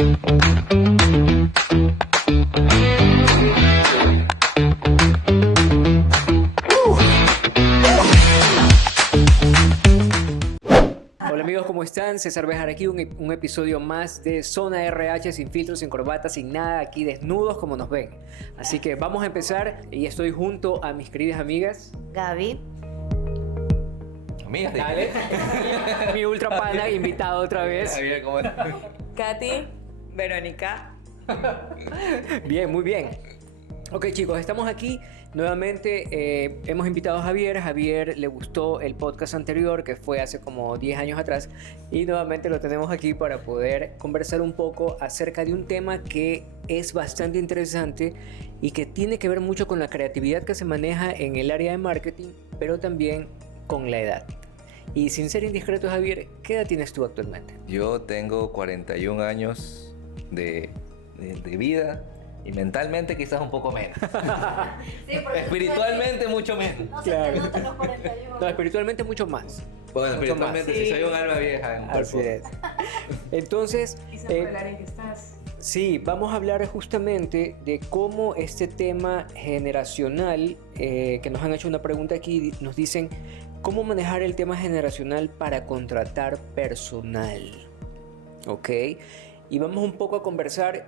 Hola amigos, ¿cómo están? César Bejar aquí, un episodio más de Zona RH, sin filtros, sin corbata, sin nada, aquí desnudos como nos ven. Así que vamos a empezar y estoy junto a mis queridas amigas. Gaby. Amigas, Dale. Mi ultra pana, invitado otra vez. Javier, ¿cómo estás? Katy. Verónica. Bien, muy bien. Ok chicos, estamos aquí nuevamente, hemos invitado a Javier. A Javier le gustó el podcast anterior que fue hace como 10 años atrás y nuevamente lo tenemos aquí para poder conversar un poco acerca de un tema que es bastante interesante y que tiene que ver mucho con la creatividad que se maneja en el área de marketing, pero también con la edad. Y sin ser indiscreto, Javier, ¿qué edad tienes tú actualmente? Yo tengo 41 años de vida y mentalmente quizás un poco menos. Sí, Espiritualmente mucho menos. no Claro. se te notan los 41. No, espiritualmente mucho más. Bueno, Mucho espiritualmente más. sí soy un alma vieja en un Así cuerpo. es. Entonces, Quizás por el área en que estás. sí, vamos a hablar justamente de cómo este tema generacional, que nos han hecho una pregunta aquí, nos dicen cómo manejar el tema generacional para contratar personal. ¿Ok? Y vamos un poco a conversar.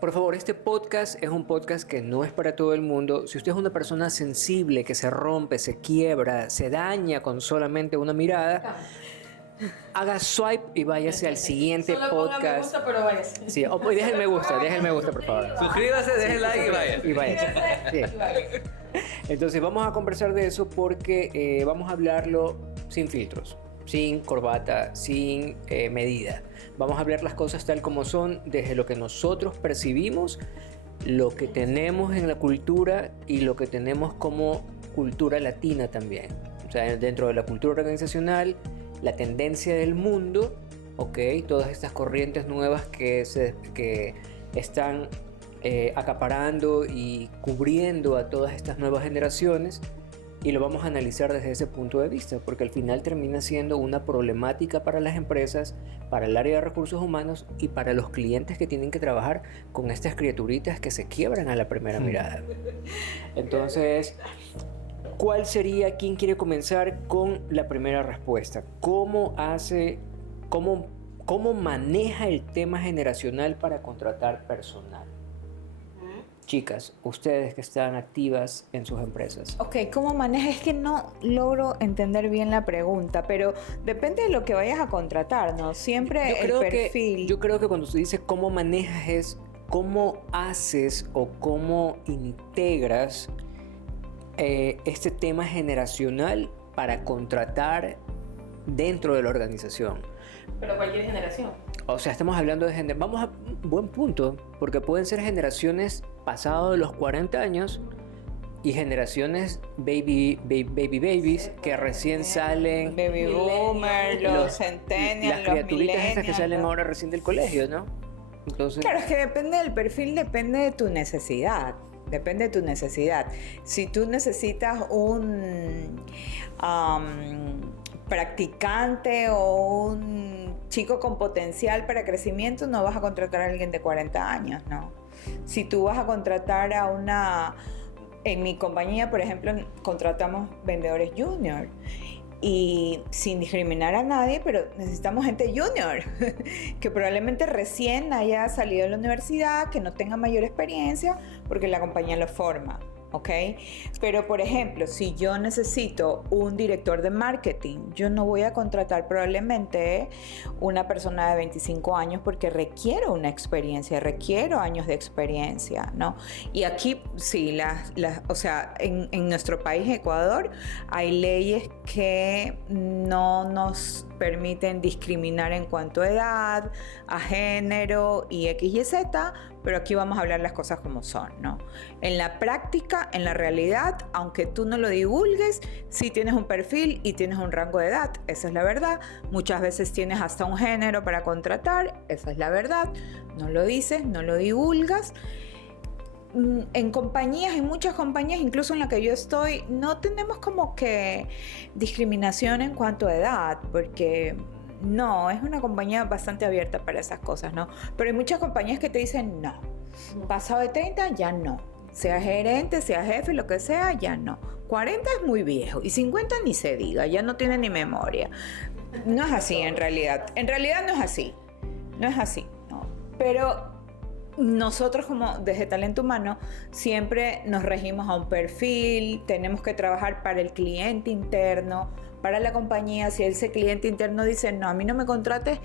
Por favor, este podcast es un podcast que no es para todo el mundo. Si usted es una persona sensible, que se rompe, se quiebra, se daña con solamente una mirada, haga swipe y váyase al siguiente Solo ponga podcast. me gusta, pero váyase. Sí, o deje el me gusta, por favor. Suscríbase, deje like y vaya. Y váyase. Sí. Entonces vamos a conversar de eso porque vamos a hablarlo sin filtros, sin corbata, sin medida. Vamos a hablar las cosas tal como son, desde lo que nosotros percibimos, lo que tenemos en la cultura y lo que tenemos como cultura latina también. O sea, dentro de la cultura organizacional, la tendencia del mundo, ¿ok? Todas estas corrientes nuevas que están acaparando y cubriendo a todas estas nuevas generaciones, y lo vamos a analizar desde ese punto de vista, porque al final termina siendo una problemática para las empresas, para el área de recursos humanos y para los clientes que tienen que trabajar con estas criaturitas que se quiebran a la primera mirada. Entonces, ¿cuál sería, quién quiere comenzar con la primera respuesta? ¿Cómo maneja el tema generacional para contratar personal? Chicas, ustedes que están activas en sus empresas. Ok, ¿cómo manejas? Es que no logro entender bien la pregunta, pero depende de lo que vayas a contratar, ¿no? Siempre el perfil. Yo creo que cuando se dice cómo manejas es cómo haces o cómo integras este tema generacional para contratar dentro de la organización. Pero cualquier generación. O sea, estamos hablando de vamos a buen punto, porque pueden ser generaciones pasadas de los 40 años y generaciones babies que recién salen, Baby boomer, los centennials, las los criaturitas estas que salen millennials. ahora recién del colegio, ¿no? Entonces, Claro, es que depende del perfil, depende de tu necesidad. Depende de tu necesidad. Si tú necesitas un practicante o un chico con potencial para crecimiento, no vas a contratar a alguien de 40 años, ¿no? Si tú vas a contratar a una... En mi compañía, por ejemplo, contratamos vendedores junior y sin discriminar a nadie, pero necesitamos gente junior que probablemente recién haya salido de la universidad, que no tenga mayor experiencia porque la compañía lo forma. ¿Ok? Pero, por ejemplo, si yo necesito un director de marketing, yo no voy a contratar probablemente una persona de 25 años porque requiero una experiencia, requiero años de experiencia, ¿no? Y aquí, sí, o sea, en nuestro país, Ecuador, hay leyes que no nos permiten discriminar en cuanto a edad, a género y X y Z, pero aquí vamos a hablar las cosas como son, ¿no? En la práctica, en la realidad, aunque tú no lo divulgues, sí tienes un perfil y tienes un rango de edad, esa es la verdad. Muchas veces tienes hasta un género para contratar, esa es la verdad. No lo dices, no lo divulgas. En compañías, en muchas compañías, incluso en la que yo estoy, no tenemos como que discriminación en cuanto a edad, porque no, es una compañía bastante abierta para esas cosas, ¿no? Pero hay muchas compañías que te dicen no. Pasado de 30, ya no. Sea gerente, sea jefe, lo que sea, ya no. 40 es muy viejo y 50 ni se diga, ya no tiene ni memoria. No es así en realidad. En realidad no es así. No es así, no. Pero nosotros como desde Talento Humano siempre nos regimos a un perfil, tenemos que trabajar para el cliente interno, para la compañía. Si ese cliente interno dice, no, a mí no me contrates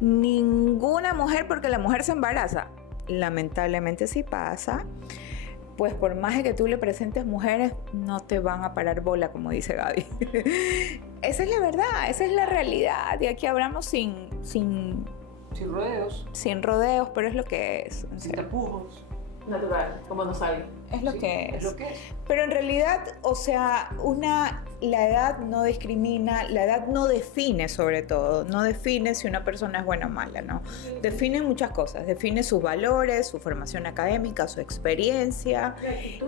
ninguna mujer porque la mujer se embaraza. Lamentablemente sí pasa. Pues por más de que tú le presentes mujeres, no te van a parar bola, como dice Gaby. Esa es la verdad, esa es la realidad. Y aquí hablamos sin rodeos. Sin rodeos, pero es lo que es. Sin tapujos. Natural, como no sabe. Es lo Sí, que es. Es lo que es. Pero en realidad, o sea, la edad no discrimina, la edad no define sobre todo, no define si una persona es buena o mala, ¿no? Define muchas cosas, define sus valores, su formación académica, su experiencia.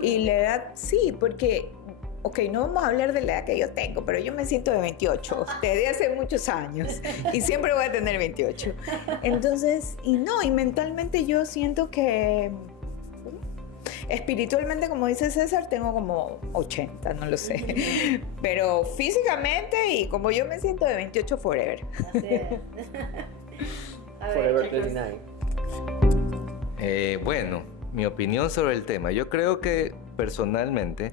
Y la edad, sí, porque, ok, no vamos a hablar de la edad que yo tengo, pero yo me siento de 28, desde hace muchos años, y siempre voy a tener 28. Entonces, y mentalmente yo siento que espiritualmente, como dice César, tengo como 80, no lo sé. Pero físicamente y como yo me siento de 28 forever. Así es. A ver, Forever chicos. 29. Bueno, mi opinión sobre el tema. Yo creo que personalmente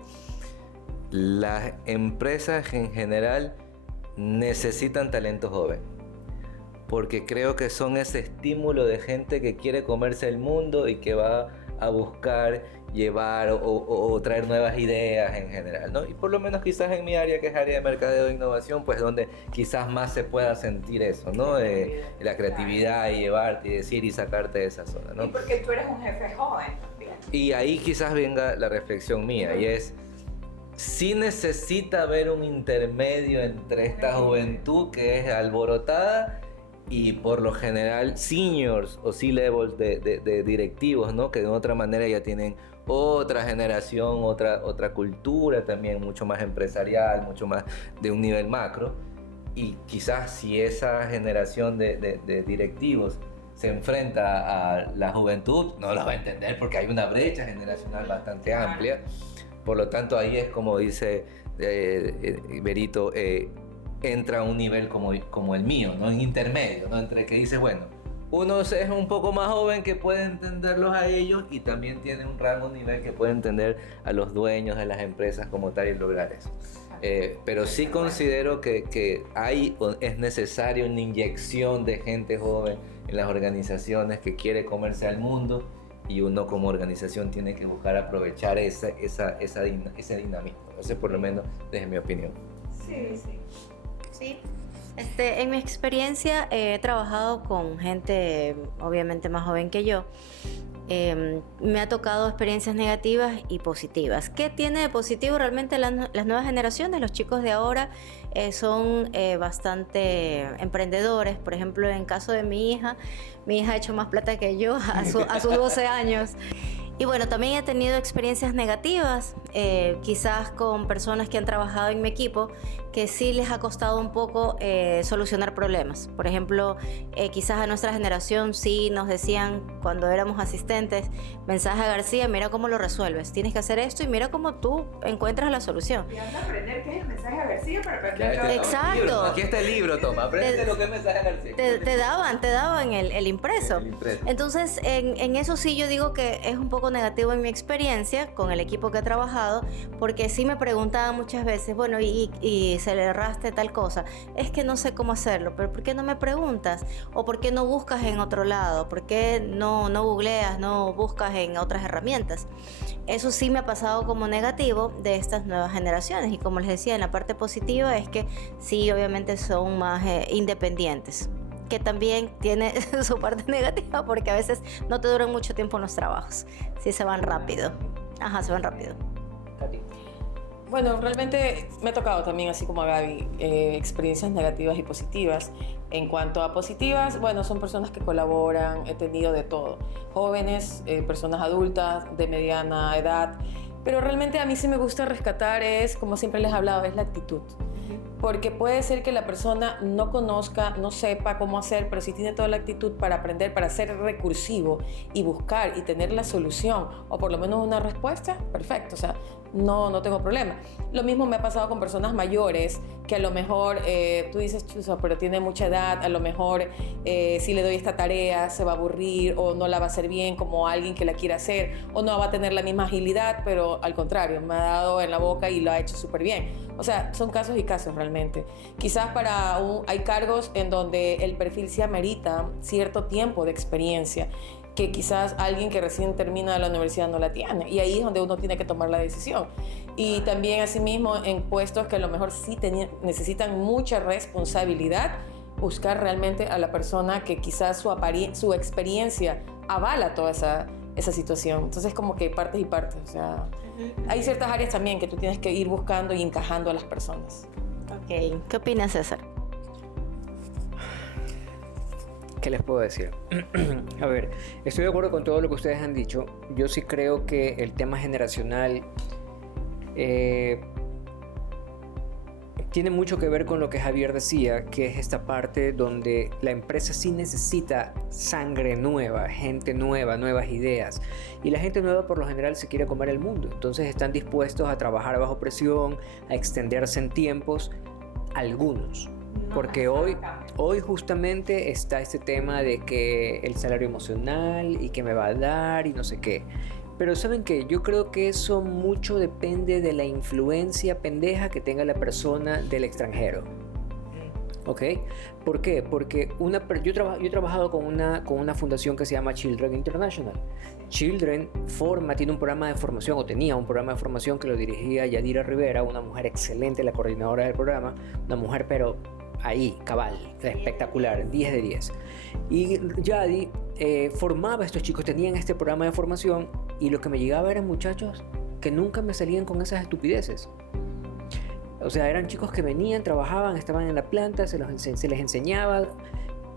las empresas en general necesitan talento joven. Porque creo que son ese estímulo de gente que quiere comerse el mundo y que va a buscar llevar o traer nuevas ideas en general, ¿no? Y por lo menos quizás en mi área, que es área de mercadeo e innovación, pues donde quizás más se pueda sentir eso, ¿no? La creatividad y llevarte y decir y sacarte de esa zona, ¿no? Y porque tú eres un jefe joven también. Y ahí quizás venga la reflexión mía, y es, sí necesita haber un intermedio entre esta juventud que es alborotada y por lo general seniors o C-levels de directivos, ¿no? Que de otra manera ya tienen otra generación, otra cultura también, mucho más empresarial, mucho más de un nivel macro. Y quizás si esa generación de directivos se enfrenta a la juventud, no lo va a entender porque hay una brecha generacional bastante amplia. Por lo tanto, ahí es como dice Berito, entra a un nivel como el mío, ¿no? En intermedio, ¿no? Entre que dices, bueno, uno es un poco más joven que puede entenderlos a ellos y también tiene un rango nivel que puede entender a los dueños de las empresas como tal y lograr eso. Pero sí considero que es necesaria una inyección de gente joven en las organizaciones que quiere comerse al mundo, y uno como organización tiene que buscar aprovechar ese dinamismo. Ese por lo menos desde mi opinión. Sí, en mi experiencia he trabajado con gente obviamente más joven que yo. Me ha tocado experiencias negativas y positivas. ¿Qué tiene de positivo realmente las nuevas generaciones? Los chicos de ahora son bastante emprendedores. Por ejemplo, en caso de mi hija ha hecho más plata que yo a sus 12 años. Y bueno, también he tenido experiencias negativas, quizás con personas que han trabajado en mi equipo, que sí les ha costado un poco solucionar problemas. Por ejemplo, quizás a nuestra generación sí nos decían cuando éramos asistentes, mensaje a García, mira cómo lo resuelves, tienes que hacer esto y mira cómo tú encuentras la solución. Y anda a aprender qué es el mensaje a García para aprender. Exacto. Aquí está el libro, toma, aprende lo que es mensaje García. Te daban el impreso. El impreso. Entonces, en eso sí yo digo que es un poco negativo en mi experiencia con el equipo que he trabajado, porque sí me preguntaban muchas veces, bueno, y se le erraste tal cosa, es que no sé cómo hacerlo, pero ¿por qué no me preguntas? ¿O por qué no buscas en otro lado? ¿Por qué no googleas, no buscas en otras herramientas? Eso sí me ha pasado como negativo de estas nuevas generaciones, y como les decía, en la parte positiva es que sí, obviamente son más independientes, que también tiene su parte negativa porque a veces no te duran mucho tiempo en los trabajos, sí se van rápido. Ajá, se van rápido. Bueno, realmente me ha tocado también, así como a Gaby, experiencias negativas y positivas. En cuanto a positivas, bueno, son personas que colaboran, he tenido de todo. Jóvenes, personas adultas, de mediana edad. Pero realmente a mí sí me gusta rescatar como siempre les he hablado, es la actitud. porque puede ser que la persona no conozca, no sepa cómo hacer, pero si tiene toda la actitud para aprender, para ser recursivo y buscar y tener la solución o por lo menos una respuesta, perfecto, o sea, no tengo problema. Lo mismo me ha pasado con personas mayores que a lo mejor tú dices, chuzo, pero tiene mucha edad, a lo mejor si le doy esta tarea se va a aburrir o no la va a hacer bien como alguien que la quiere hacer o no va a tener la misma agilidad, pero al contrario, me ha dado en la boca y lo ha hecho súper bien. O sea, son casos y casos realmente. Quizás hay cargos en donde el perfil se amerita cierto tiempo de experiencia que quizás alguien que recién termina la universidad no la tiene. Y ahí es donde uno tiene que tomar la decisión. Y también, asimismo, en puestos que a lo mejor sí necesitan mucha responsabilidad, buscar realmente a la persona que quizás su experiencia avala toda esa situación. Entonces, como que partes y partes. O sea, hay ciertas áreas también que tú tienes que ir buscando y encajando a las personas. Ok. ¿Qué opinas, César? ¿Qué les puedo decir? A ver, estoy de acuerdo con todo lo que ustedes han dicho. Yo sí creo que el tema generacional tiene mucho que ver con lo que Javier decía, que es esta parte donde la empresa sí necesita sangre nueva, gente nueva, nuevas ideas. Y la gente nueva por lo general se quiere comer el mundo. Entonces están dispuestos a trabajar bajo presión, a extenderse en tiempos, algunos. Porque hoy justamente está este tema de que el salario emocional y que me va a dar y no sé qué. Pero ¿saben qué? Yo creo que eso mucho depende de la influencia pendeja que tenga la persona del extranjero. ¿Ok? ¿Por qué? Porque yo he trabajado con una fundación que se llama Children International. Children tiene un programa de formación, o tenía un programa de formación que lo dirigía Yadira Rivera, una mujer excelente, la coordinadora del programa, una mujer pero ahí, cabal, espectacular, 10 de 10. Y Yadi formaba a estos chicos, tenían este programa de formación y lo que me llegaba eran muchachos que nunca me salían con esas estupideces. O sea, eran chicos que venían, trabajaban, estaban en la planta, se les enseñaba,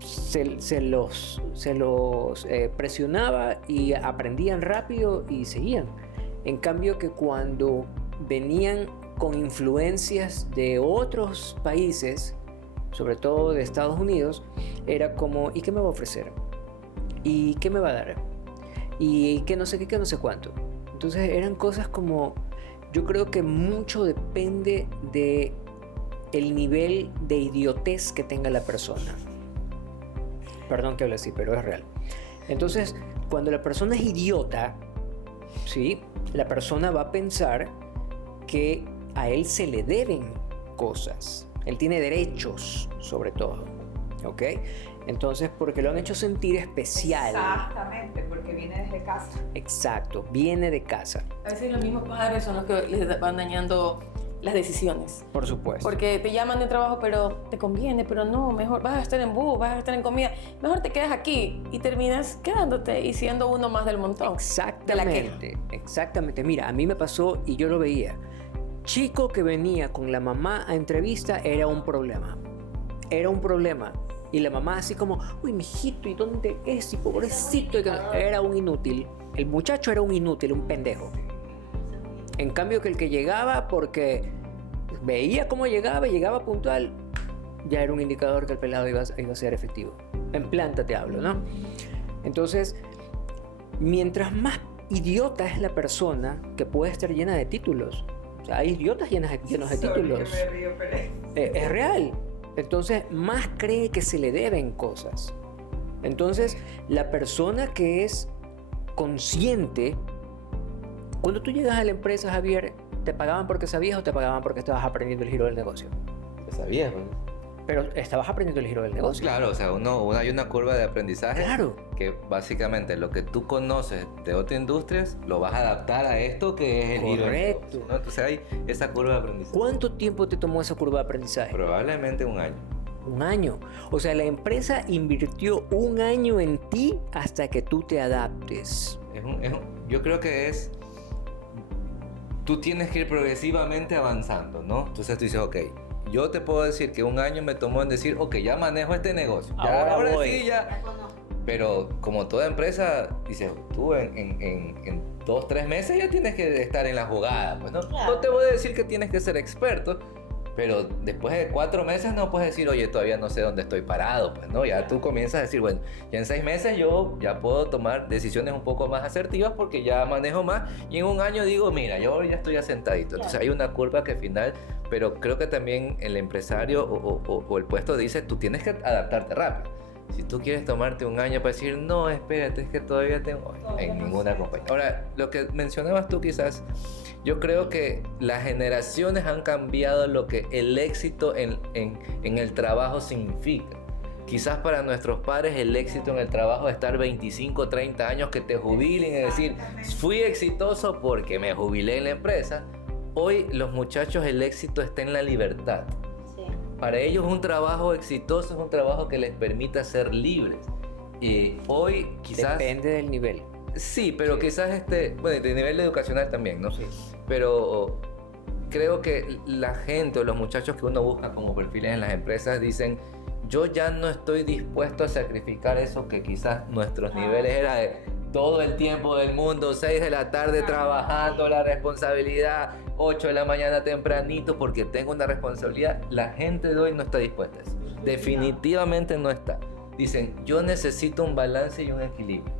se los presionaba y aprendían rápido y seguían. En cambio que cuando venían con influencias de otros países, sobre todo de Estados Unidos, era como, ¿y qué me va a ofrecer? ¿Y qué me va a dar? ¿Y qué no sé qué, qué no sé cuánto? Entonces eran cosas como, yo creo que mucho depende de el nivel de idiotez que tenga la persona. Perdón que hable así, pero es real. Entonces, cuando la persona es idiota, ¿sí? La persona va a pensar que a él se le deben cosas. Él tiene derechos, sobre todo, ¿ok? Entonces, porque lo han hecho sentir especial. Exactamente, porque viene desde casa. Exacto, viene de casa. A veces los mismos padres son los que les van dañando las decisiones. Por supuesto. Porque te llaman de trabajo, pero te conviene, pero no, mejor vas a estar en bus, vas a estar en comida, mejor te quedas aquí y terminas quedándote y siendo uno más del montón. Exactamente, exactamente. Mira, a mí me pasó y yo lo veía. Chico que venía con la mamá a entrevista era un problema. Era un problema. Y la mamá así como, uy, mijito, ¿y dónde es? Y pobrecito. Era un inútil. El muchacho era un inútil, un pendejo. En cambio que el que llegaba porque veía cómo llegaba y llegaba puntual, ya era un indicador que el pelado iba a ser efectivo. En planta te hablo, ¿no? Entonces, mientras más idiota es la persona, que puede estar llena de títulos. O sea, hay idiotas llenos de títulos. Es real. Entonces, más cree que se le deben cosas. Entonces, la persona que es consciente, cuando tú llegas a la empresa, Javier, ¿te pagaban porque sabías o te pagaban porque estabas aprendiendo el giro del negocio? Sabías, ¿no? Pero estabas aprendiendo el giro del negocio. Claro, o sea, hay una curva de aprendizaje. Claro. Que básicamente lo que tú conoces de otras industrias lo vas a adaptar a esto que es el giro del Correcto. negocio, ¿no? Entonces hay esa curva de aprendizaje. ¿Cuánto tiempo te tomó esa curva de aprendizaje? Probablemente un año. Un año. O sea, la empresa invirtió un año en ti hasta que tú te adaptes. Yo creo que tú tienes que ir progresivamente avanzando, ¿no? Entonces tú dices, ok, yo te puedo decir que un año me tomó en decir, ok, ya manejo este negocio. Ahora voy. sí, ya. Pero como toda empresa, dices, tú en 2-3 meses ya tienes que estar en la jugada, pues, ¿no? Claro. No te voy a decir que tienes que ser experto, Pero después de 4 meses no puedes decir, oye, todavía no sé dónde estoy parado, pues, ¿no? Ya tú comienzas a decir, bueno, ya en 6 meses yo ya puedo tomar decisiones un poco más asertivas porque ya manejo más, y en un año digo, mira, yo ya estoy asentadito. Entonces hay una curva que al final, pero creo que también el empresario o el puesto dice, tú tienes que adaptarte rápido. Si tú quieres tomarte un año para decir, no, espérate, es que todavía tengo... En ninguna compañía. Ahora, lo que mencionabas tú quizás, yo creo que las generaciones han cambiado lo que el éxito en el trabajo significa. Quizás para nuestros padres el éxito en el trabajo es estar 25, 30 años, que te jubilen y decir, fui exitoso porque me jubilé en la empresa. Hoy los muchachos, el éxito está en la libertad. Para ellos un trabajo exitoso es un trabajo que les permita ser libres. Y hoy quizás... Depende del nivel. Sí, pero quizás bueno, de nivel educacional también, ¿no? Sí. Pero creo que la gente o los muchachos que uno busca como perfiles en las empresas dicen, yo ya no estoy dispuesto a sacrificar eso que quizás nuestros niveles era de todo el tiempo del mundo, 6 de la tarde trabajando, la responsabilidad, 8 de la mañana tempranito porque tengo una responsabilidad. La gente de hoy no está dispuesta a eso. Definitivamente no está. Dicen, yo necesito un balance y un equilibrio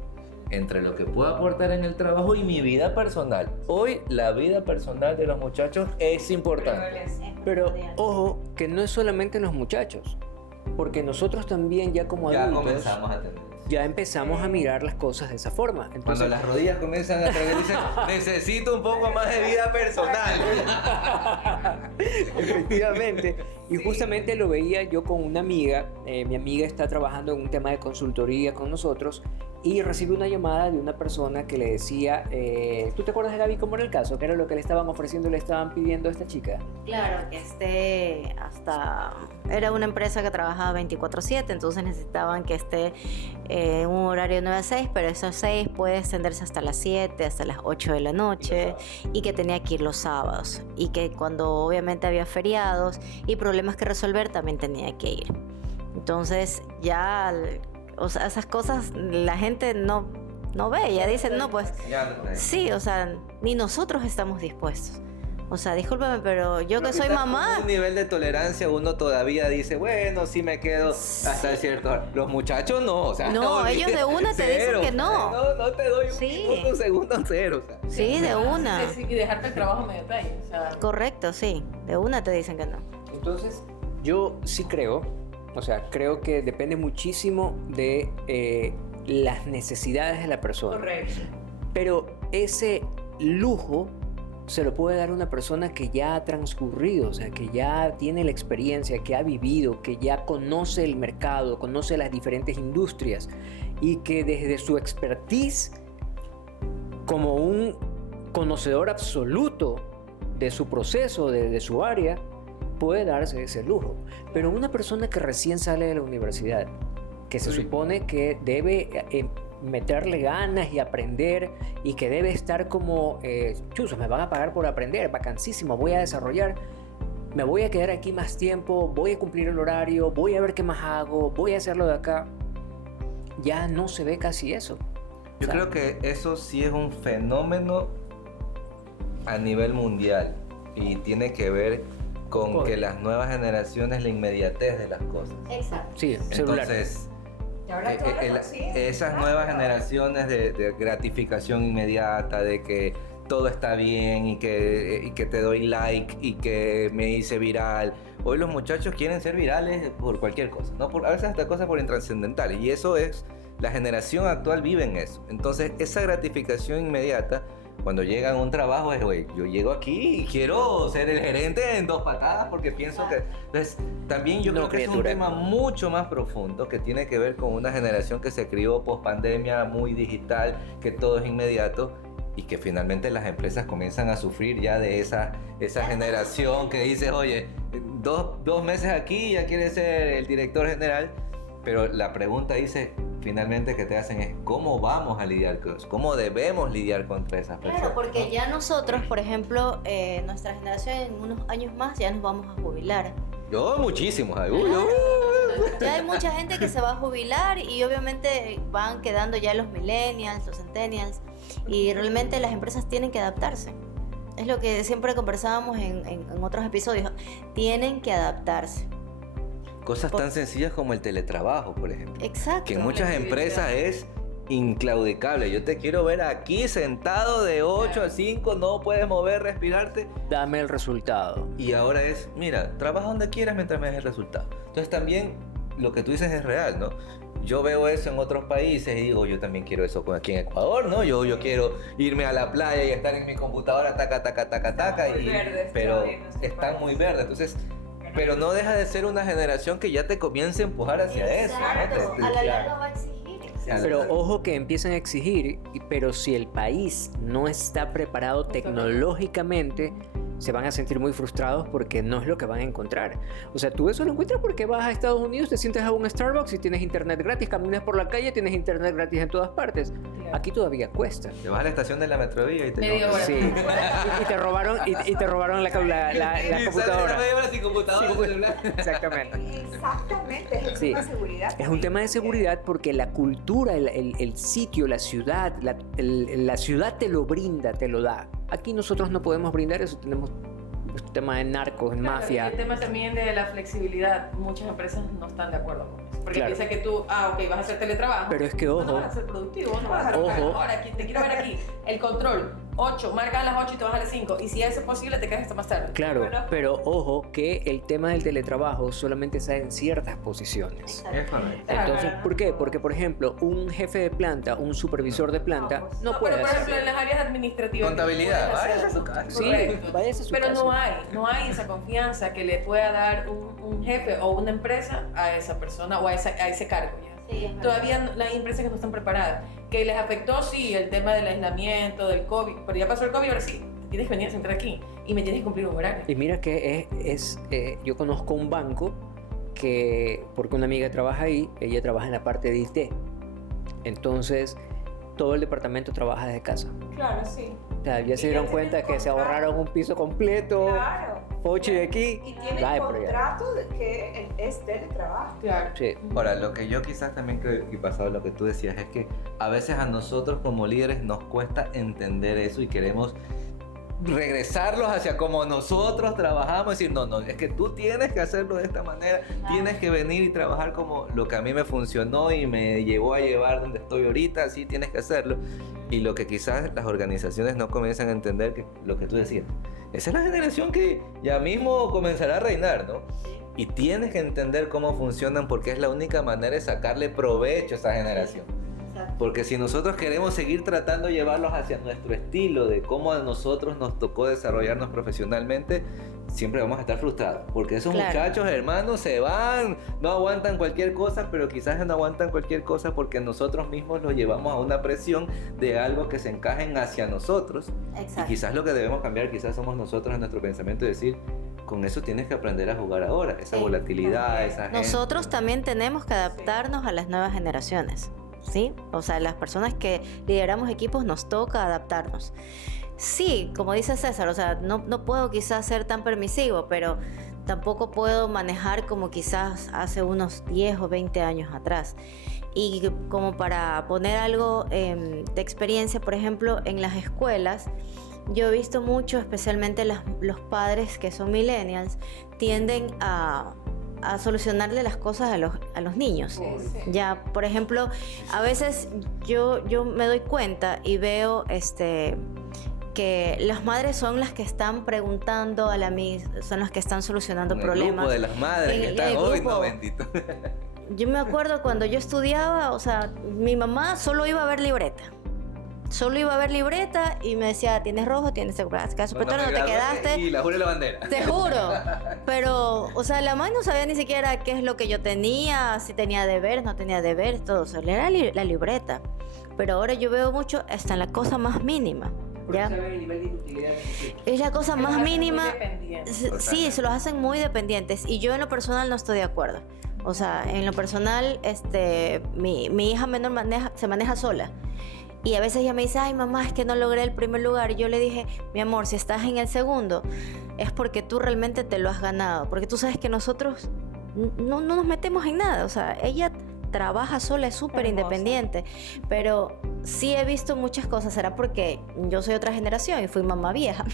entre lo que puedo aportar en el trabajo y mi vida personal. Hoy la vida personal de los muchachos es importante. Pero ojo, que no es solamente los muchachos, porque nosotros también ya como Ya adultos comenzamos a tener. ya empezamos a mirar las cosas de esa forma. Cuando Entonces, las rodillas comienzan a traer, dicen, necesito un poco más de vida personal. efectivamente, y justamente lo veía yo con una amiga. Mi amiga está trabajando en un tema de consultoría con nosotros y recibe una llamada de una persona que le decía, ¿tú te acuerdas de Gaby cómo era el caso? ¿Qué era lo que le estaban ofreciendo, le estaban pidiendo a esta chica? Claro, que esté era una empresa que trabajaba 24/7, entonces necesitaban que esté en un horario de 9 a 6, pero esos 6 puede extenderse hasta las 7, hasta las 8 de la noche, y que tenía que ir los sábados, y que cuando obviamente había feriados y problemas que resolver también tenía que ir. Entonces ya, o sea, esas cosas la gente no ve, ya dicen, no, pues sí, o sea, ni nosotros estamos dispuestos. O sea, discúlpame, pero yo que soy mamá... Un nivel de tolerancia uno todavía dice, bueno, sí me quedo hasta cierto hora. Los muchachos no, o sea... No, ellos de una te dicen que no. No te doy Sí. un segundo, cero. O sea. Sí, de una. Y dejarte el trabajo a medio detalle. O sea, Correcto, sí. De una te dicen que no. Entonces, yo sí creo, o sea, creo que depende muchísimo de las necesidades de la persona. correcto. Pero ese lujo se lo puede dar una persona que ya ha transcurrido, o sea, que ya tiene la experiencia, que ha vivido, que ya conoce el mercado, conoce las diferentes industrias y que desde su expertise, como un conocedor absoluto de su proceso, de su área, puede darse ese lujo. Pero una persona que recién sale de la universidad, que se supone que debe meterle ganas y aprender y que debe estar como, chuzos, me van a pagar por aprender, vacancísimo, voy a desarrollar, me voy a quedar aquí más tiempo, voy a cumplir el horario, voy a ver qué más hago, voy a hacerlo de acá. Ya no se ve casi eso. Yo creo que eso sí es un fenómeno a nivel mundial y tiene que ver con que las nuevas generaciones, la inmediatez de las cosas. Exacto. Sí, celular. Entonces, esas nuevas generaciones de gratificación inmediata, de que todo está bien y que te doy like y que me hice viral. Hoy los muchachos quieren ser virales por cualquier cosa, ¿no? A veces hasta cosas por intrascendentales, y eso es, la generación actual vive en eso. Entonces, esa gratificación inmediata, cuando llegan a un trabajo, es, oye, yo llego aquí y quiero ser el gerente en 2 patadas porque pienso que... Entonces, también yo creo que es un tema mucho más profundo que tiene que ver con una generación que se crió post pandemia, muy digital, que todo es inmediato, y que finalmente las empresas comienzan a sufrir ya de esa generación que dice, oye, dos meses aquí ya quieres ser el director general, pero la pregunta dice, finalmente que te hacen es, ¿cómo vamos a lidiar con eso? ¿Cómo debemos lidiar contra esas personas? Claro, porque ¿no? ya nosotros, por ejemplo, nuestra generación en unos años más ya nos vamos a jubilar. Yo muchísimos. Ya hay mucha gente que se va a jubilar y obviamente van quedando ya los millennials, los centennials, y realmente las empresas tienen que adaptarse. Es lo que siempre conversábamos en otros episodios. Tienen que adaptarse. Cosas tan sencillas como el teletrabajo, por ejemplo. Exacto. Que en muchas empresas es inclaudicable. Yo te quiero ver aquí sentado de 8 a 5, no puedes mover, respirarte. Dame el resultado. Y ahora es, mira, trabaja donde quieras mientras me des el resultado. Entonces también lo que tú dices es real, ¿no? Yo veo eso en otros países y digo, yo también quiero eso aquí en Ecuador, ¿no? Yo quiero irme a la playa y estar en mi computadora, taca, taca, taca, taca. Muy verdes pero todavía en nuestro están país. muy verdes. Entonces, pero no deja de ser una generación que ya te comienza a empujar hacia eso, Exacto. ¿no? A la Claro. larga va a exigir. Pero ojo que empiezan a exigir, pero si el país no está preparado tecnológicamente, se van a sentir muy frustrados porque no es lo que van a encontrar. O sea, tú eso lo encuentras porque vas a Estados Unidos, te sientes a un Starbucks y tienes internet gratis, caminas por la calle, tienes internet gratis en todas partes. Aquí todavía cuesta. Te vas a la estación de la Metrovía y te Media llevas- hora. Sí. Y te robaron, y te robaron la Y sales computadora. a media hora sin computadora, Sí, sin celular. Exactamente. Exactamente, es el Sí. tema de seguridad. Es un tema de seguridad porque la cultura, el sitio, la ciudad, la ciudad te lo brinda, te lo da. Aquí nosotros no podemos brindar eso, tenemos este tema de narcos, en Claro, mafia. y el tema también de la flexibilidad, muchas empresas no están de acuerdo con eso. Porque Claro. piensan que tú, ok, vas a hacer teletrabajo. Pero es que No ojo, vas a ser productivo, no vas a trabajar. Ojo. Ahora, te quiero ver aquí. El control, 8, marca a las 8 y te vas a las 5. Y si es posible, te quedas hasta más tarde. claro, pero ojo que el tema del teletrabajo solamente está en ciertas posiciones. Es correcto. Entonces, ¿por qué? Porque, por ejemplo, un jefe de planta, un supervisor de planta, no puede pero por hacer. ejemplo, en las áreas administrativas. Contabilidad, puedes váyase hacer- a su casa. Sí, Correcto. váyase a su Pero casa. no hay esa confianza que le pueda dar un jefe o una empresa a esa persona o a ese cargo. ¿ya? Sí, es verdad. Todavía hay empresas que no están preparadas. Que les afectó, sí, el tema del aislamiento, del COVID, pero ya pasó el COVID, ahora sí, te tienes que venir a sentar aquí y me tienes que cumplir un horario. Y mira que yo conozco un banco que, porque una amiga trabaja ahí, ella trabaja en la parte de IT. Entonces, todo el departamento trabaja desde casa. Claro, sí. O sea, ya se Y dieron ya cuenta tienen que se contrato. ahorraron un piso completo, Claro. Pochi de aquí, Y tienen bye por allá. contrato de que es teletrabajo. Claro. Sí. Ahora, lo que yo quizás también creo, y pasado lo que tú decías, es que a veces a nosotros como líderes nos cuesta entender eso y queremos regresarlos hacia como nosotros trabajamos, decir, no, es que tú tienes que hacerlo de esta manera, tienes que venir y trabajar como lo que a mí me funcionó y me llevó a llevar donde estoy ahorita, así tienes que hacerlo. Y lo que quizás las organizaciones no comienzan a entender, que lo que tú decías, esa es la generación que ya mismo comenzará a reinar, ¿no? Y tienes que entender cómo funcionan porque es la única manera de sacarle provecho a esa generación. Porque si nosotros queremos seguir tratando de llevarlos hacia nuestro estilo, de cómo a nosotros nos tocó desarrollarnos profesionalmente, siempre vamos a estar frustrados. Porque esos Claro. muchachos, hermanos, se van, no aguantan cualquier cosa, pero quizás no aguantan cualquier cosa porque nosotros mismos los llevamos a una presión de algo que se encajen hacia nosotros. Y Exacto. quizás lo que debemos cambiar, quizás somos nosotros en nuestro pensamiento y decir, con eso tienes que aprender a jugar ahora, esa Sí. volatilidad, esa gente. Nosotros también tenemos que adaptarnos a las nuevas generaciones, ¿sí? O sea, las personas que lideramos equipos nos toca adaptarnos. Sí, como dice César, o sea, no puedo quizás ser tan permisivo, pero tampoco puedo manejar como quizás hace unos 10 o 20 años atrás. Y como para poner algo de experiencia, por ejemplo, en las escuelas, yo he visto mucho, especialmente los padres que son millennials, tienden a solucionarle las cosas a los niños. Ya, por ejemplo, a veces yo me doy cuenta y veo que las madres son las que están preguntando a la Miss, son las que están solucionando El problemas. grupo de las madres que En están el hoy, grupo. no, bendito. Yo me acuerdo cuando yo estudiaba, o sea, mi mamá solo iba a ver libreta. Solo iba a ver libreta y me decía, tienes rojo, tienes caso Cuando no me te gradué quedaste. Y la jura de la bandera. Te juro. Pero, o sea, la mamá no sabía ni siquiera qué es lo que yo tenía, si tenía deberes, no tenía deberes, todo. O sea, era la libreta. Pero ahora yo veo mucho hasta en la cosa más mínima. ¿Ya? Es la cosa más mínima. Sí, se los hacen muy dependientes. Y yo en lo personal no estoy de acuerdo. O sea, en lo personal, mi hija menor se maneja sola. Y a veces ella me dice, ay mamá, es que no logré el primer lugar. Y yo le dije, mi amor, si estás en el segundo, es porque tú realmente te lo has ganado. Porque tú sabes que nosotros no nos metemos en nada. O sea, ella trabaja sola, es súper Hermosa. independiente. Pero sí he visto muchas cosas, será porque yo soy otra generación y fui mamá vieja,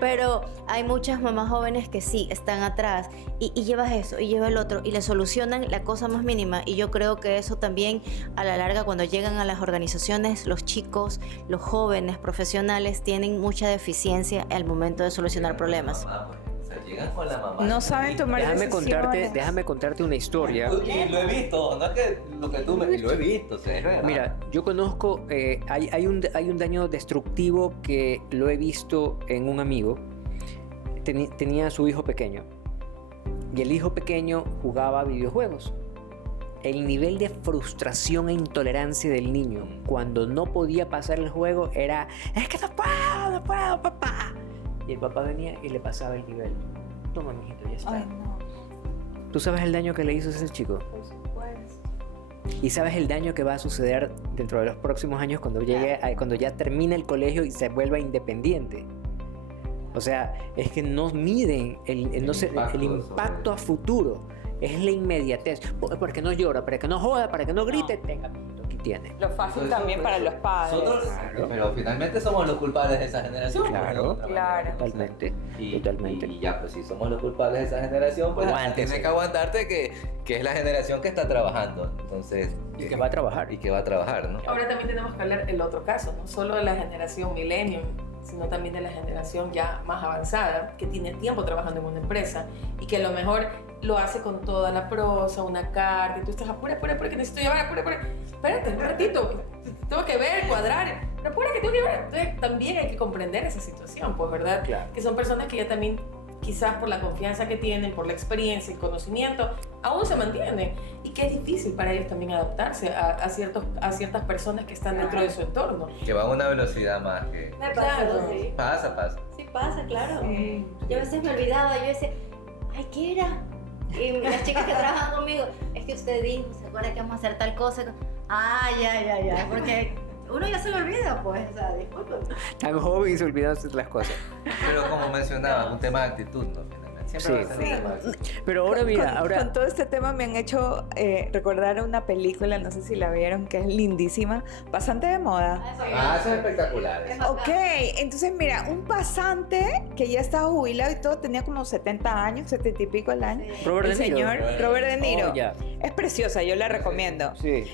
pero hay muchas mamás jóvenes que sí están atrás y llevas eso y lleva el otro y le solucionan la cosa más mínima, y yo creo que eso también a la larga, cuando llegan a las organizaciones, los chicos, los jóvenes profesionales tienen mucha deficiencia al momento de solucionar problemas. O sea, llegan con la mamá. No saben tomar decisiones. Déjame contarte una historia. Y lo he visto, no es que lo que tú me... Lo he visto, o sea, es verdad. Mira, yo conozco, hay un daño destructivo que lo he visto en un amigo. Tenía a su hijo pequeño y el hijo pequeño jugaba videojuegos. El nivel de frustración e intolerancia del niño cuando no podía pasar el juego era: es que no puedo, papá. Y el papá venía y le pasaba el nivel. Toma, mijito, ya está. Ay, no. ¿Tú sabes el daño que le hizo a ese chico? Por supuesto. Y sabes el daño que va a suceder dentro de los próximos años cuando cuando ya termine el colegio y se vuelva independiente. O sea, es que no miden el impacto a futuro. Es la inmediatez. Para que no llora, para que no joda, para que no grite, tenga, mijito, aquí tiene. Lo fácil Entonces, también para los padres. Claro. Pero finalmente somos los culpables de esa generación. Claro, claro. Totalmente. Y ya, pues si somos los culpables de esa generación, pues Aguántese. tienes que aguantarte que es la generación que está trabajando. Entonces... Y que va a trabajar. Y que va a trabajar, ¿no? Ahora también tenemos que hablar el otro caso, no solo de la generación millennium, sino también de la generación ya más avanzada, que tiene tiempo trabajando en una empresa y que a lo mejor lo hace con toda la prosa, una carta, y tú estás apura, que necesito llevar, apura. Espérate un ratito, tengo que ver, cuadrar, pero apura que tengo que llevar. Entonces también hay que comprender esa situación, pues, ¿verdad? Claro. Que son personas que ya también, quizás por la confianza que tienen, por la experiencia y conocimiento, aún se mantienen. Y que es difícil para ellos también adaptarse a ciertas personas que están dentro de su entorno. Que va a una velocidad más que... Me Claro. pasó, sí. Pasa. Sí pasa, claro. Sí. Yo a veces me olvidaba, yo decía, ay, ¿qué era? Y las chicas que trabajan conmigo, es que usted dijo, ¿se acuerda que vamos a hacer tal cosa? Ah, ya, porque uno ya se lo olvida, pues, o sea, disculpen. Tan joven y se olvidan de las cosas. Pero como mencionaba, un tema de actitud, ¿no? Finalmente. Siempre Sí. va a ser un tema de actitud. Pero ahora mira, Con todo este tema me han hecho recordar una película, no sé si la vieron, que es lindísima, Pasante de moda. Eso es espectacular. Ok, entonces mira, un pasante que ya estaba jubilado y todo, tenía como 70 años, 70 y pico el año. Robert El De Niro. señor Robert De Niro. Oh, ya. Es preciosa, yo la recomiendo. Sí.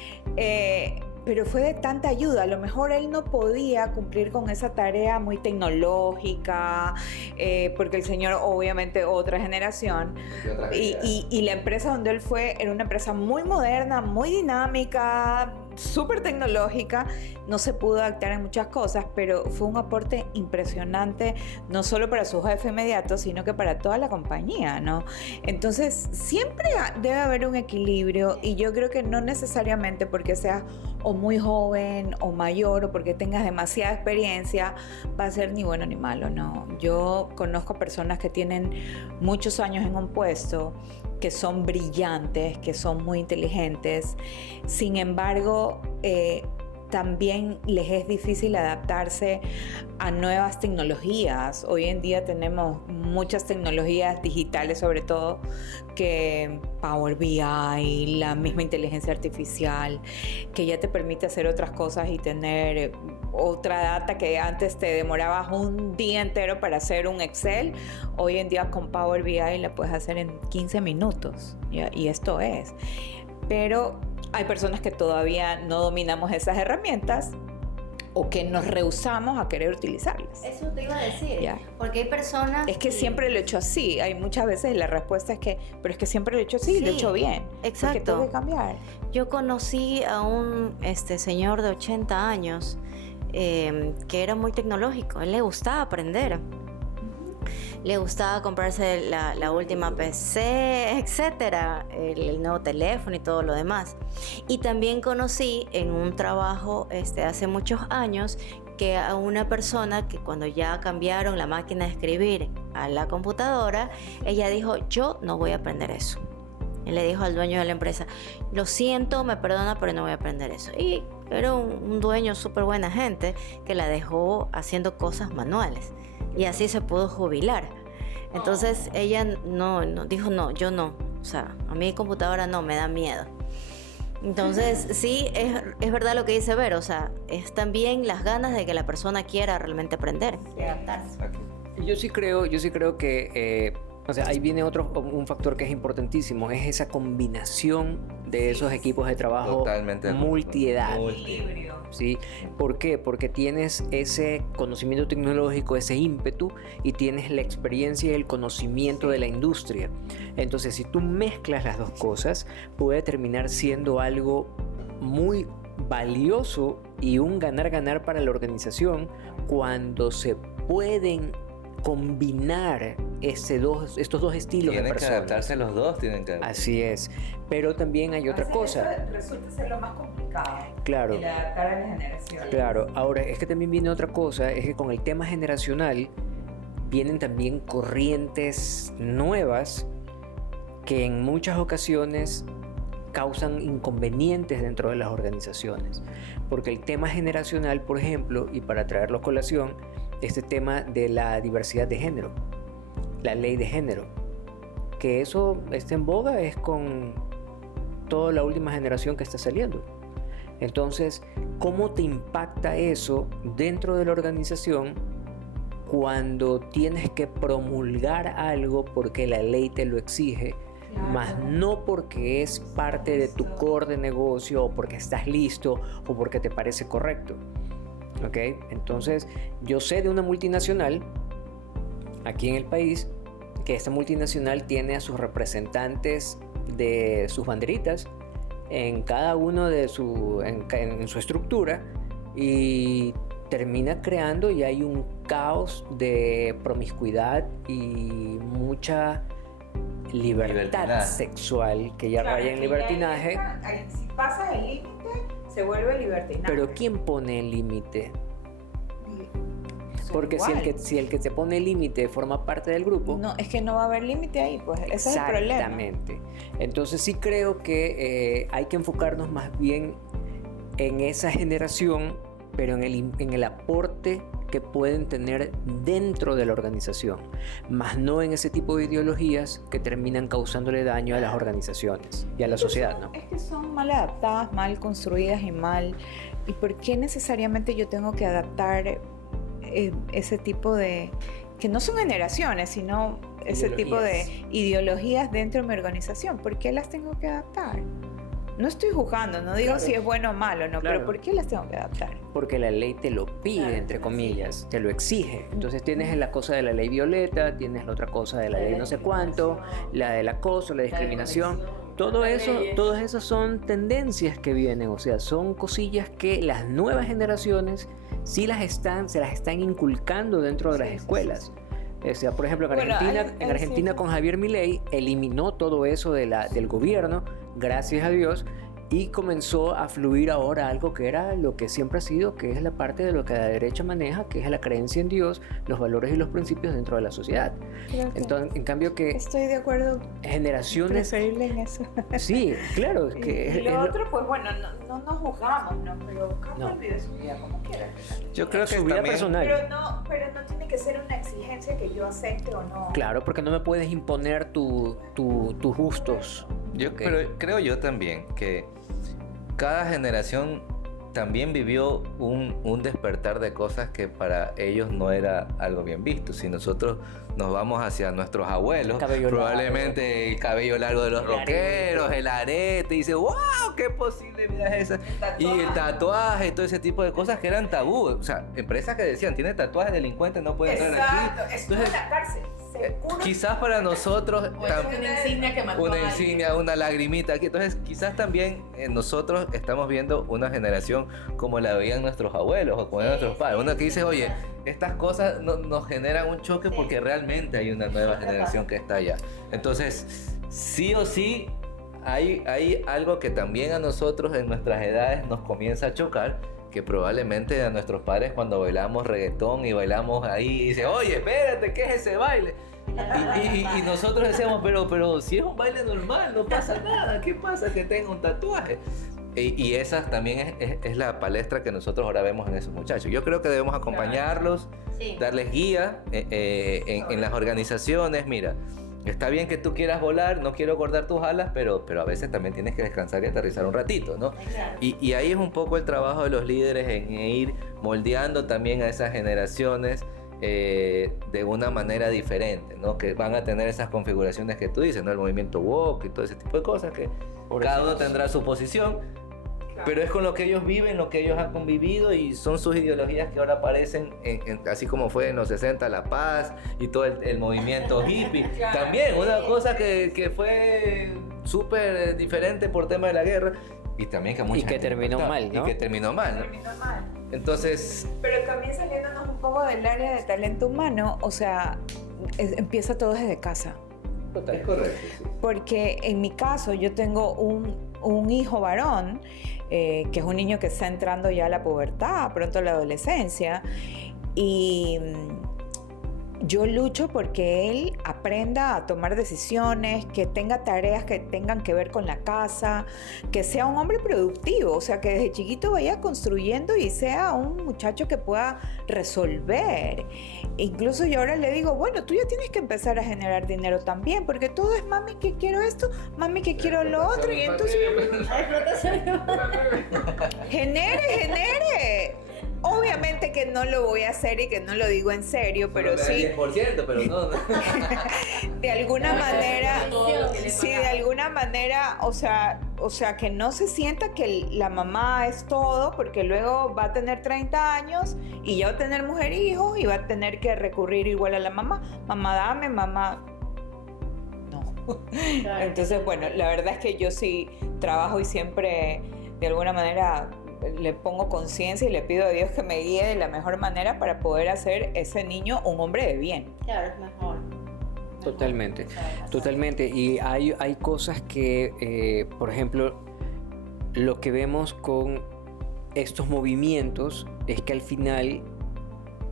Pero fue de tanta ayuda. A lo mejor él no podía cumplir con esa tarea muy tecnológica, porque el señor, obviamente, otra generación. Y la empresa donde él fue era una empresa muy moderna, muy dinámica, súper tecnológica. No se pudo adaptar en muchas cosas, pero fue un aporte impresionante, no solo para su jefe inmediato, sino que para toda la compañía, ¿no? Entonces, siempre debe haber un equilibrio, y yo creo que no necesariamente porque seas o muy joven o mayor o porque tengas demasiada experiencia va a ser ni bueno ni malo, ¿no? Yo conozco personas que tienen muchos años en un puesto, que son brillantes, que son muy inteligentes, sin embargo, también les es difícil adaptarse a nuevas tecnologías. Hoy en día tenemos muchas tecnologías digitales, sobre todo, que Power BI, la misma inteligencia artificial, que ya te permite hacer otras cosas y tener otra data que antes te demorabas un día entero para hacer un Excel. Hoy en día con Power BI la puedes hacer en 15 minutos, ¿ya? Y esto es. Pero hay personas que todavía no dominamos esas herramientas o que nos rehusamos a querer utilizarlas. Eso te iba a decir, Ya. porque hay personas... Es que siempre lo he hecho así. Hay muchas veces la respuesta es que, pero es que siempre lo he hecho así, lo he Sí, hecho bien. exacto. Porque tengo que cambiar. Yo conocí a un señor de 80 años que era muy tecnológico, a él le gustaba aprender. Le gustaba comprarse la última PC, etcétera, el nuevo teléfono y todo lo demás. Y también conocí en un trabajo hace muchos años que a una persona que cuando ya cambiaron la máquina de escribir a la computadora, ella dijo, yo no voy a aprender eso. Él le dijo al dueño de la empresa, lo siento, me perdona, pero no voy a aprender eso. Y era un dueño súper buena gente que la dejó haciendo cosas manuales. Y así se pudo jubilar. Entonces ella no dijo, no, yo no. O sea, a mi computadora no, me da miedo. Entonces, sí, es verdad lo que dice Ver, o sea, es también las ganas de que la persona quiera realmente aprender y adaptarse. Yo sí creo que, o sea, ahí viene un factor que es importantísimo, es esa combinación de esos equipos de trabajo Totalmente de acuerdo. multiedad. Equilibrio. ¿Sí? ¿Por qué? Porque tienes ese conocimiento tecnológico, ese ímpetu, y tienes la experiencia y el conocimiento de la industria. Entonces, si tú mezclas las dos cosas, puede terminar siendo algo muy valioso y un ganar-ganar para la organización cuando se pueden combinar estos dos estilos de Tienen que personas. adaptarse los dos, tienen que adaptarse. Así es. Pero también hay otra cosa. Eso resulta ser lo más complicado. Claro. El adaptar a la generación. Claro, ahora es que también viene otra cosa, es que con el tema generacional vienen también corrientes nuevas que en muchas ocasiones causan inconvenientes dentro de las organizaciones. Porque el tema generacional, por ejemplo, y para traerlo a colación, este tema de la diversidad de género, la ley de género, que eso está en boga es con toda la última generación que está saliendo. Entonces, ¿cómo te impacta eso dentro de la organización cuando tienes que promulgar algo porque la ley te lo exige, más no porque es parte de tu core de negocio o porque estás listo o porque te parece correcto? ¿Ok? Entonces, yo sé de una multinacional aquí en el país que esta multinacional tiene a sus representantes de sus banderitas en cada uno de en su estructura, y termina creando, y hay un caos de promiscuidad y mucha libertad sexual que ya raya en libertinaje. Si pasas el límite, se vuelve libertinaje. Pero ¿quién pone el límite? Porque si el que te pone el límite forma parte del grupo. No, es que no va a haber límite ahí, pues ese es el problema. Exactamente. Entonces sí creo que hay que enfocarnos más bien en esa generación, pero en el aporte que pueden tener dentro de la organización, más no en ese tipo de ideologías que terminan causándole daño a las organizaciones y a la sociedad, ¿no? Es que son mal adaptadas, mal construidas y mal. ¿Y por qué necesariamente yo tengo que adaptar ese tipo de, que no son generaciones, sino ese tipo de ideologías dentro de mi organización? ¿Por qué las tengo que adaptar? No estoy juzgando, no digo si es bueno o malo, no, Claro. pero ¿por qué las tengo que adaptar? Porque la ley te lo pide, Claro, entre te lo comillas, te lo exige. Entonces tienes la cosa de la ley violeta, tienes la otra cosa de la ley no sé cuánto, la del acoso, la discriminación. Todo eso, todas esas son tendencias que vienen, o sea, son cosillas que las nuevas generaciones sí se las están inculcando dentro de las escuelas. O sea, por ejemplo, Bueno, en Argentina con Javier Milei eliminó todo eso del gobierno, gracias a Dios, y comenzó a fluir ahora algo que era lo que siempre ha sido, que es la parte de lo que la derecha maneja, que es la creencia en Dios, los valores y los principios dentro de la sociedad. Creo que Entonces, en cambio que estoy de acuerdo, generaciones... preferible en eso. Sí, claro, es que Y lo otro, pues bueno, no nos juzgamos, ¿no? Pero cada No. cual vive su vida como quiera. Yo creo que su vida también, personal. Pero no tiene que ser una exigencia que yo acepte o no. Claro, porque no me puedes imponer tus gustos. Yo Ok. creo yo también que cada generación también vivió un despertar de cosas que para ellos no era algo bien visto. Si nosotros nos vamos hacia nuestros abuelos, Cabello probablemente el cabello largo de los El rockeros, arete. el arete, y dice, wow, qué posible, mira esa. Y el tatuaje, y todo ese tipo de cosas que eran tabú. O sea, empresas que decían, tiene tatuajes delincuentes, no puede entrar Exacto, aquí. es Entonces, como la cárcel. Seguro. quizás para nosotros Una insignia que mató a una alguien. insignia, una lagrimita aquí. Entonces, quizás también nosotros estamos viendo una generación como la veían nuestros abuelos o como eran nuestros padres. Una que dice, oye, estas cosas nos generan un choque porque realmente hay una nueva generación que está allá. Entonces, sí o sí, hay algo que también a nosotros en nuestras edades nos comienza a chocar, que probablemente a nuestros padres cuando bailamos reggaetón y bailamos ahí, dice, oye, espérate, ¿qué es ese baile? Y nosotros decíamos, pero si es un baile normal, no pasa nada, ¿qué pasa que tenga un tatuaje? Y esa también es la palestra que nosotros ahora vemos en esos muchachos. Yo creo que debemos acompañarlos, Sí. darles guía en las organizaciones. Mira, Está bien que tú quieras volar, no quiero cortar tus alas, pero a veces también tienes que descansar y aterrizar un ratito, ¿no? Y ahí es un poco el trabajo de los líderes en ir moldeando también a esas generaciones de una manera diferente, ¿no? Que van a tener esas configuraciones que tú dices, ¿no? El movimiento woke y todo ese tipo de cosas que cada uno tendrá su posición, pero es con lo que ellos viven, lo que ellos han convivido y son sus ideologías que ahora aparecen, así como fue en los 60 la paz y todo el movimiento hippie. También una cosa que fue súper diferente por tema de la guerra y también que mucha Y que gente terminó impactaba. mal, ¿no? Y que terminó mal, ¿no? Terminó mal. Entonces, Pero también saliéndonos un poco del área de talento humano, o sea, empieza todo desde casa. es correcto. Sí. Porque en mi caso yo tengo un hijo varón, que es un niño que está entrando ya a la pubertad, pronto a la adolescencia, y yo lucho porque él aprenda a tomar decisiones, que tenga tareas que tengan que ver con la casa, que sea un hombre productivo, o sea, que desde chiquito vaya construyendo y sea un muchacho que pueda resolver. Incluso yo ahora le digo, bueno, tú ya tienes que empezar a generar dinero también, porque todo es mami que quiero esto, mami que quiero lo otro, y entonces genere. Obviamente que no lo voy a hacer y que no lo digo en serio, pero sí, 10%, pero no. de alguna manera, todo lo que le sí, de pagamos. alguna manera, o sea, que no se sienta que la mamá es todo, porque luego va a tener 30 años y ya va a tener mujer e hijos y va a tener que recurrir igual a la mamá. Mamá, dame, mamá. No. Entonces, bueno, la verdad es que yo sí trabajo y siempre, de alguna manera, le pongo conciencia y le pido a Dios que me guíe de la mejor manera para poder hacer ese niño un hombre de bien. Claro, es mejor. Totalmente, totalmente. Y hay cosas que, por ejemplo, lo que vemos con estos movimientos es que al final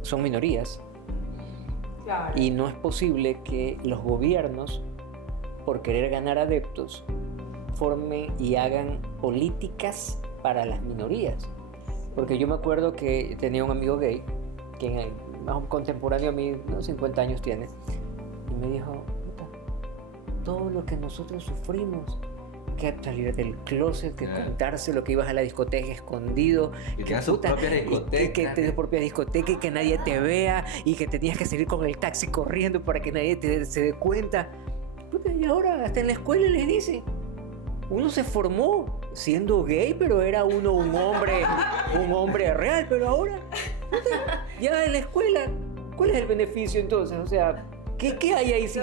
son minorías. Claro. Y no es posible que los gobiernos, por querer ganar adeptos, formen y hagan políticas para las minorías. Porque yo me acuerdo que tenía un amigo gay, que más contemporáneo a mí, ¿no? 50 años tiene, y me dijo, puta, todo lo que nosotros sufrimos, que salir del closet, que contarse lo que ibas a la discoteca escondido, Y que tenía sus puta, propias y discotecas. que tenías propia discoteca y que nadie te vea y que tenías que salir con el taxi corriendo para que nadie se dé cuenta. Puta, y ahora hasta en la escuela les dicen, uno se formó siendo gay, pero era uno un hombre real, pero ahora, puta, ya en la escuela, ¿cuál es el beneficio entonces? O sea, ¿qué hay ahí? Si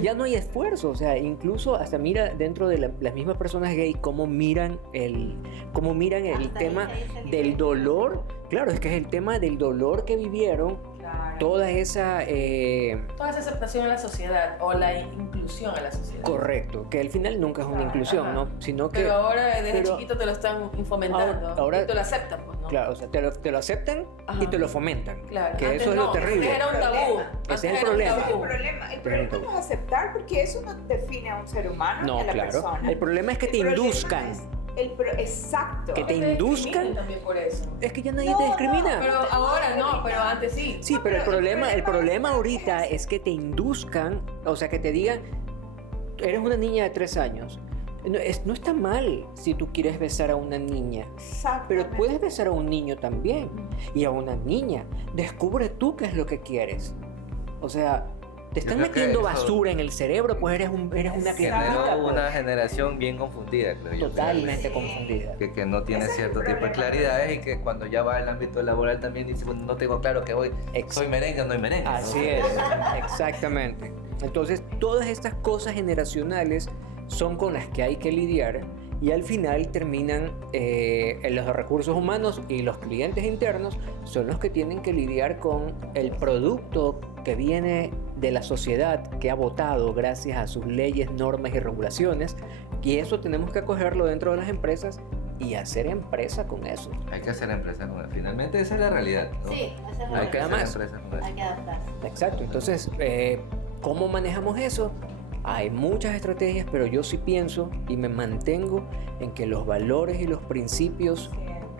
ya no hay esfuerzo, o sea, incluso hasta mira dentro de las mismas personas gay cómo miran el Hasta tema ahí se dice del que- dolor. Claro, es que es el tema del dolor que vivieron, toda esa... Toda esa aceptación a la sociedad o la inclusión a la sociedad. correcto, que al final nunca es una inclusión, Ajá. ¿no? Sino que... Pero ahora desde pero- chiquito te lo están fomentando. Ahora- y te lo aceptan, pues, ¿no? Claro, o sea, te lo aceptan Ajá. y te lo fomentan. Claro, Que antes eso es no, lo terrible. Antes era un tabú. Ese es Antes el era un problema. tabú. El problema no es aceptar, porque eso no define a un ser humano ni No, a la claro. persona. El problema es que te El problema induzcan. es exacto. Que te discriminan induzcan. también por eso. Es que ya nadie No, te no, discrimina. Pero ahora no, pero antes sí. Sí, No, pero el pero el problema problema ahorita es que te induzcan, o sea, que te digan, eres una niña de 3 años. No está mal si tú quieres besar a una niña, pero Exactamente. puedes besar a un niño también y a una niña. Descubre tú qué es lo que quieres. O sea, te están creo que metiendo eso- basura en el cerebro, pues eres una criatura. Generó pues. una generación bien confundida, creo yo. Totalmente Sí. confundida. Que no tiene Ese es el cierto tipo de problema. claridades y que cuando ya va al ámbito laboral también dice, bueno, no tengo claro que hoy Ex- soy merengue o no soy merengue. ¿no? Así es, exactamente. Entonces, todas estas cosas generacionales son con las que hay que lidiar y al final terminan en los recursos humanos y los clientes internos son los que tienen que lidiar con el producto que viene de la sociedad que ha votado gracias a sus leyes, normas y regulaciones, y eso tenemos que acogerlo dentro de las empresas y hacer empresa con eso. Hay que hacer empresa con él. Finalmente esa es la realidad, ¿no? Sí, esa es la Hay que queda hacer más. empresa con Hay eso. que adaptarse. Exacto, entonces, ¿cómo manejamos eso? Hay muchas estrategias, pero yo sí pienso y me mantengo en que los valores y los principios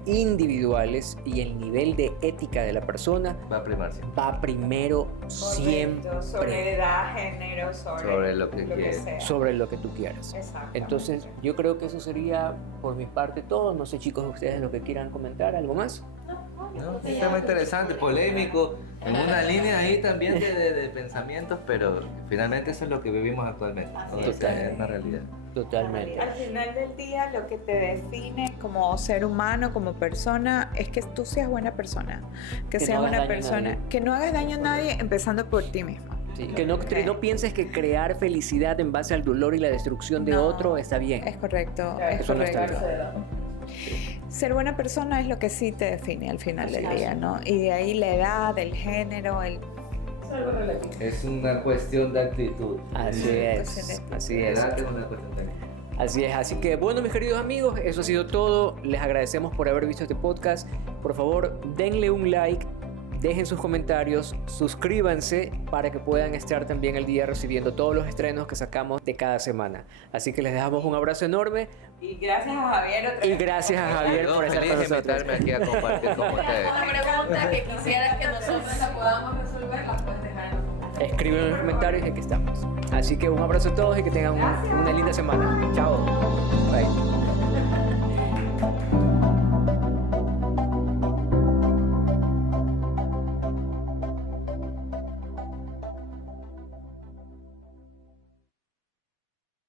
individuales y el nivel de ética de la persona Va a primar siempre. va primero siempre Sobre edad, género, Sobre lo que quieres. sea. sobre lo que tú quieras. Exactamente. Entonces, yo creo que eso sería por mi parte todo. No sé, chicos, ustedes lo que quieran comentar, ¿algo más? ¿No? Un tema interesante, polémico, en una línea ahí también de pensamientos, pero finalmente eso es lo que vivimos actualmente. Así O sea, es. es una realidad. Totalmente. Al final del día, lo que te define como ser humano, como persona, es que tú seas buena persona. Que Que seas no hagas una daño a persona. nadie. Que no hagas daño a nadie, empezando por ti mismo. Sí, que no pienses que crear felicidad en base al dolor y la destrucción de No, otro está bien. Es correcto. Claro, Es eso no está correcto. Ser buena persona es lo que sí te define al final del día, ¿no? Y de ahí la edad, el género, el... Es algo relativo. Es una cuestión de actitud. Así es, así es. Edad es una cuestión de actitud. Así es, así que bueno, mis queridos amigos, eso ha sido todo. Les agradecemos por haber visto este podcast. Por favor, denle un like, dejen sus comentarios, suscríbanse para que puedan estar también al día recibiendo todos los estrenos que sacamos de cada semana. Así que les dejamos un abrazo enorme Y gracias a Javier otra y vez. gracias a Javier Yo por estar feliz con de nosotros. invitarme aquí a compartir con ustedes. Una pregunta que quisieras que nosotros la podamos resolver, la puedes dejar en los comentarios. Escriben en los comentarios y aquí estamos. Así que un abrazo a todos y que tengan una linda semana. Chao. Bye.